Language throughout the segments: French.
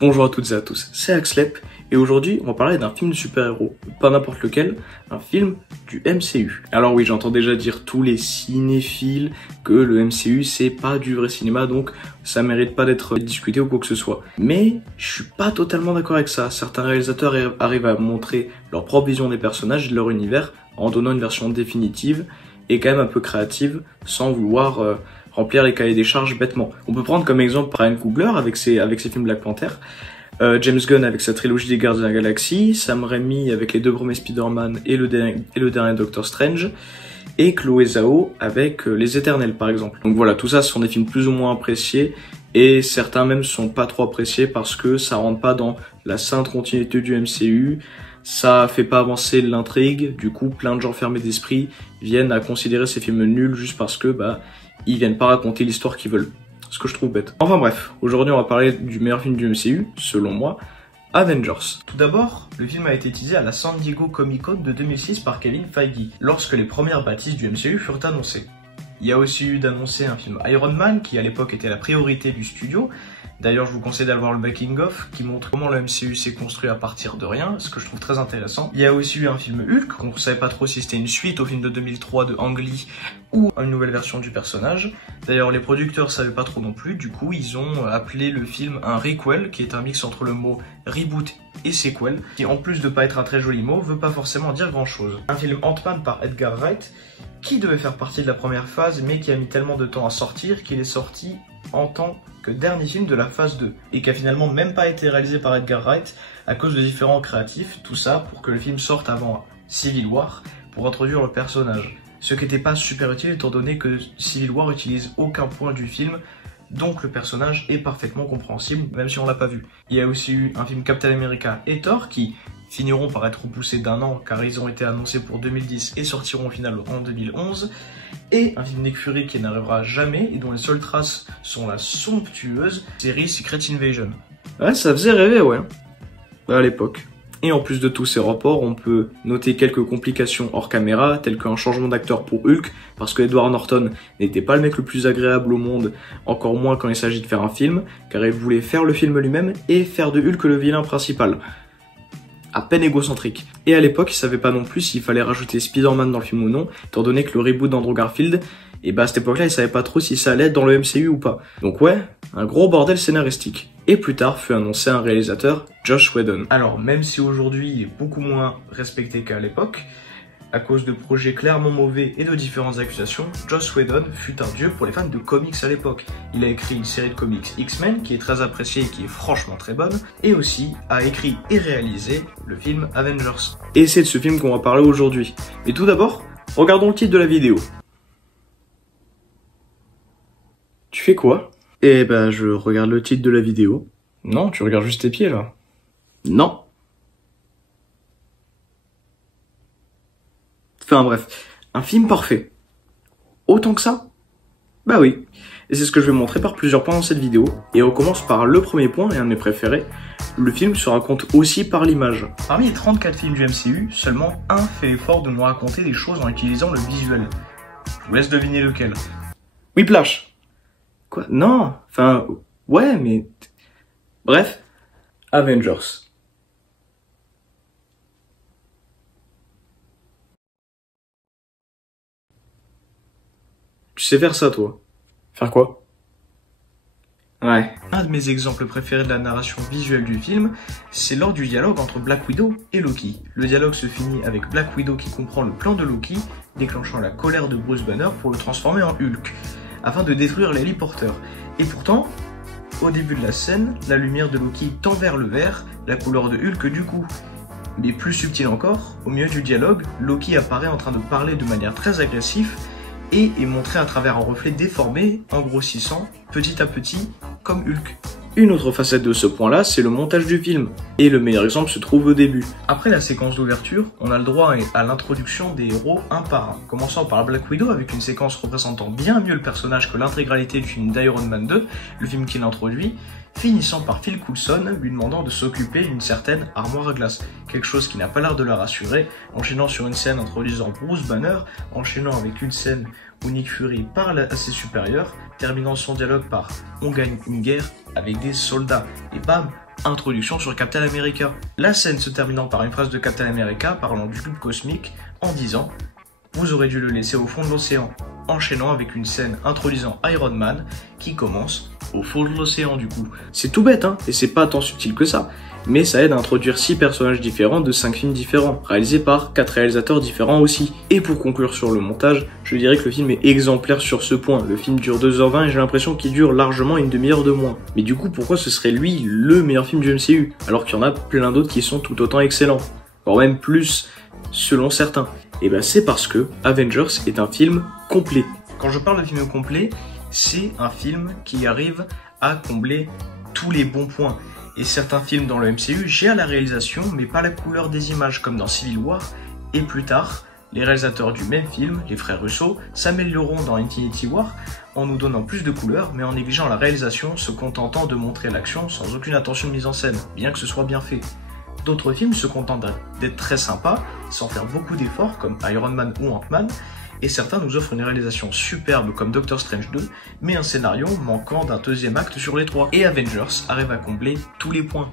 Bonjour à toutes et à tous, c'est Axlep et aujourd'hui on va parler d'un film de super-héros, pas n'importe lequel, un film du MCU. Alors oui, j'entends déjà dire tous les cinéphiles que le MCU c'est pas du vrai cinéma, donc ça mérite pas d'être discuté ou quoi que ce soit. Mais je suis pas totalement d'accord avec ça. Certains réalisateurs arrivent à montrer leur propre vision des personnages et de leur univers en donnant une version définitive et quand même un peu créative sans vouloir remplir les cahiers des charges bêtement. On peut prendre comme exemple Ryan Coogler avec ses films Black Panther, James Gunn avec sa trilogie des Gardiens de la Galaxie, Sam Raimi avec les deux premiers Spider-Man et le dernier Doctor Strange, et Chloé Zhao avec Les Éternels par exemple. Donc voilà, tout ça ce sont des films plus ou moins appréciés, et certains même sont pas trop appréciés parce que ça rentre pas dans la sainte continuité du MCU, ça fait pas avancer l'intrigue, du coup plein de gens fermés d'esprit viennent à considérer ces films nuls juste parce que ils viennent pas raconter l'histoire qu'ils veulent. Ce que je trouve bête. Enfin bref, aujourd'hui on va parler du meilleur film du MCU, selon moi, Avengers. Tout d'abord, le film a été teasé à la San Diego Comic-Con de 2006 par Kevin Feige, lorsque les premières bâtisses du MCU furent annoncées. Il y a aussi eu d'annoncer un film Iron Man, qui à l'époque était la priorité du studio. D'ailleurs, je vous conseille d'aller voir le making-of, qui montre comment le MCU s'est construit à partir de rien, ce que je trouve très intéressant. Il y a aussi eu un film Hulk, qu'on ne savait pas trop si c'était une suite au film de 2003 de Ang Lee, ou une nouvelle version du personnage. D'ailleurs, les producteurs savaient pas trop non plus, du coup, ils ont appelé le film un requel, qui est un mix entre le mot reboot et sequel, qui en plus de pas être un très joli mot, veut pas forcément dire grand chose. Un film Ant-Man par Edgar Wright, qui devait faire partie de la première phase, mais qui a mis tellement de temps à sortir qu'il est sorti en tant que dernier film de la phase 2, et qui a finalement même pas été réalisé par Edgar Wright à cause de différents créatifs, tout ça pour que le film sorte avant Civil War, pour introduire le personnage. Ce qui n'était pas super utile étant donné que Civil War utilise aucun point du film, donc le personnage est parfaitement compréhensible, même si on l'a pas vu. Il y a aussi eu un film Captain America et Thor qui finiront par être repoussés d'un an car ils ont été annoncés pour 2010 et sortiront au final en 2011, et un film Nick Fury qui n'arrivera jamais et dont les seules traces sont la somptueuse série Secret Invasion. Ouais, ça faisait rêver, ouais, à l'époque. Et en plus de tous ces rapports, on peut noter quelques complications hors caméra, telles qu'un changement d'acteur pour Hulk, parce que Edward Norton n'était pas le mec le plus agréable au monde, encore moins quand il s'agit de faire un film, car il voulait faire le film lui-même et faire de Hulk le vilain principal. À peine égocentrique. Et à l'époque, il savait pas non plus s'il fallait rajouter Spider-Man dans le film ou non, étant donné que le reboot d'Andrew Garfield, à cette époque-là, il savait pas trop si ça allait être dans le MCU ou pas. Donc ouais, un gros bordel scénaristique. Et plus tard fut annoncé un réalisateur, Joss Whedon. Alors même si aujourd'hui il est beaucoup moins respecté qu'à l'époque, à cause de projets clairement mauvais et de différentes accusations, Joss Whedon fut un dieu pour les fans de comics à l'époque. Il a écrit une série de comics X-Men qui est très appréciée et qui est franchement très bonne, et aussi a écrit et réalisé le film Avengers. Et c'est de ce film qu'on va parler aujourd'hui. Mais tout d'abord, regardons le titre de la vidéo. Tu fais quoi? Je regarde le titre de la vidéo. Non, tu regardes juste tes pieds là. Non. Enfin bref, un film parfait. Autant que ça? Bah oui. Et c'est ce que je vais montrer par plusieurs points dans cette vidéo. Et on commence par le premier point, et un de mes préférés. Le film se raconte aussi par l'image. Parmi les 34 films du MCU, seulement un fait l'effort de nous raconter des choses en utilisant le visuel. Je vous laisse deviner lequel. Whiplash. Quoi? Non. Enfin, ouais, mais... Bref. Avengers. Tu sais faire ça, toi? Faire quoi? Ouais. Un de mes exemples préférés de la narration visuelle du film, c'est lors du dialogue entre Black Widow et Loki. Le dialogue se finit avec Black Widow qui comprend le plan de Loki, déclenchant la colère de Bruce Banner pour le transformer en Hulk, afin de détruire l'héliporteur. Et pourtant, au début de la scène, la lumière de Loki tend vers le vert, la couleur de Hulk du coup. Mais plus subtil encore, au milieu du dialogue, Loki apparaît en train de parler de manière très agressive, et est montré à travers un reflet déformé, en grossissant, petit à petit, comme Hulk. Une autre facette de ce point-là, c'est le montage du film, et le meilleur exemple se trouve au début. Après la séquence d'ouverture, on a le droit à l'introduction des héros un par un, commençant par Black Widow avec une séquence représentant bien mieux le personnage que l'intégralité du film d'Iron Man 2, le film qui l'introduit, finissant par Phil Coulson lui demandant de s'occuper d'une certaine armoire à glace, quelque chose qui n'a pas l'air de la rassurer, enchaînant sur une scène introduisant Bruce Banner, enchaînant avec une scène où Nick Fury parle à ses supérieurs, terminant son dialogue par « On gagne une guerre avec des soldats » et bam, introduction sur Captain America. La scène se terminant par une phrase de Captain America parlant du cube cosmique en disant « Vous aurez dû le laisser au fond de l'océan », enchaînant avec une scène introduisant Iron Man qui commence au fond de l'océan du coup. C'est tout bête, hein, et c'est pas tant subtil que ça, mais ça aide à introduire 6 personnages différents de 5 films différents, réalisés par 4 réalisateurs différents aussi. Et pour conclure sur le montage, je dirais que le film est exemplaire sur ce point. Le film dure 2h20 et j'ai l'impression qu'il dure largement une demi-heure de moins. Mais du coup, pourquoi ce serait lui le meilleur film du MCU, alors qu'il y en a plein d'autres qui sont tout autant excellents, voire même plus, selon certains? Et ben c'est parce que Avengers est un film complet. Quand je parle de film complet, c'est un film qui arrive à combler tous les bons points. Et certains films dans le MCU gèrent la réalisation, mais pas la couleur des images, comme dans Civil War. Et plus tard, les réalisateurs du même film, les frères Russo, s'amélioreront dans Infinity War en nous donnant plus de couleurs, mais en négligeant la réalisation, se contentant de montrer l'action sans aucune intention de mise en scène, bien que ce soit bien fait. D'autres films se contentent d'être très sympas, sans faire beaucoup d'efforts, comme Iron Man ou Ant-Man, et certains nous offrent une réalisation superbe comme Doctor Strange 2, mais un scénario manquant d'un deuxième acte sur les 3. Et Avengers arrive à combler tous les points.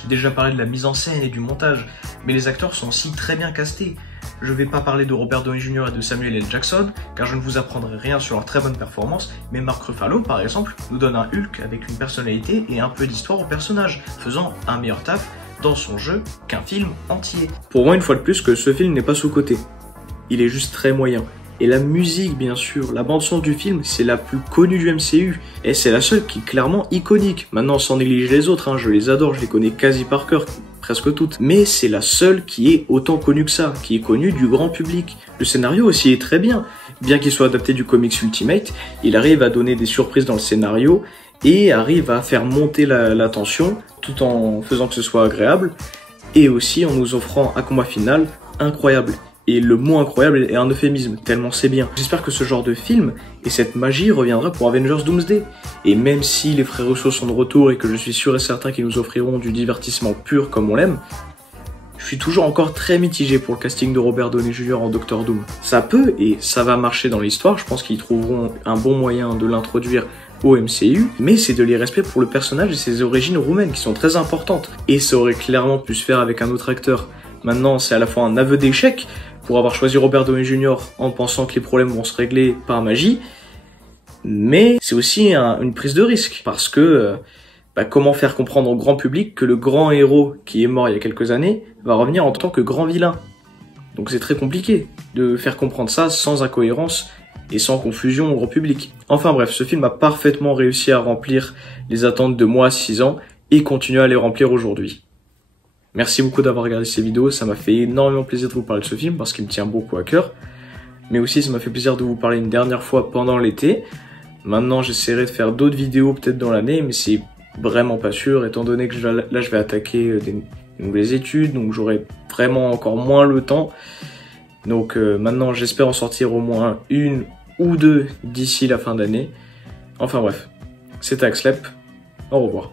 J'ai déjà parlé de la mise en scène et du montage, mais les acteurs sont aussi très bien castés. Je vais pas parler de Robert Downey Jr. et de Samuel L. Jackson, car je ne vous apprendrai rien sur leur très bonne performance, mais Mark Ruffalo, par exemple, nous donne un Hulk avec une personnalité et un peu d'histoire au personnage, faisant un meilleur taf dans son jeu qu'un film entier. Pour moi, une fois de plus, que ce film n'est pas sous-coté. Il est juste très moyen. Et la musique, bien sûr, la bande-son du film, c'est la plus connue du MCU. Et c'est la seule qui est clairement iconique. Maintenant, sans négliger les autres, hein, je les adore, je les connais quasi par cœur, presque toutes. Mais c'est la seule qui est autant connue que ça, qui est connue du grand public. Le scénario aussi est très bien. Bien qu'il soit adapté du comics Ultimate, il arrive à donner des surprises dans le scénario et arrive à faire monter la tension, tout en faisant que ce soit agréable, et aussi en nous offrant un combat final incroyable. Et le mot incroyable est un euphémisme, tellement c'est bien. J'espère que ce genre de film et cette magie reviendra pour Avengers Doomsday. Et même si les frères Russo sont de retour et que je suis sûr et certain qu'ils nous offriront du divertissement pur comme on l'aime, je suis toujours encore très mitigé pour le casting de Robert Downey Jr. en Doctor Doom. Ça peut et ça va marcher dans l'histoire, je pense qu'ils trouveront un bon moyen de l'introduire au MCU, mais c'est de l'irrespect pour le personnage et ses origines roumaines qui sont très importantes. Et ça aurait clairement pu se faire avec un autre acteur. Maintenant, c'est à la fois un aveu d'échec pour avoir choisi Robert Downey Jr. en pensant que les problèmes vont se régler par magie, mais c'est aussi une prise de risque, parce que comment faire comprendre au grand public que le grand héros qui est mort il y a quelques années va revenir en tant que grand vilain. Donc c'est très compliqué de faire comprendre ça sans incohérence et sans confusion au grand public. Enfin bref, ce film a parfaitement réussi à remplir les attentes de moi à 6 ans et continue à les remplir aujourd'hui. Merci beaucoup d'avoir regardé ces vidéos, ça m'a fait énormément plaisir de vous parler de ce film parce qu'il me tient beaucoup à cœur. Mais aussi ça m'a fait plaisir de vous parler une dernière fois pendant l'été. Maintenant j'essaierai de faire d'autres vidéos peut-être dans l'année, mais c'est vraiment pas sûr étant donné que là je vais attaquer des nouvelles études, donc j'aurai vraiment encore moins le temps. Donc maintenant j'espère en sortir au moins une ou deux d'ici la fin d'année. Enfin bref, c'était Axlep, au revoir.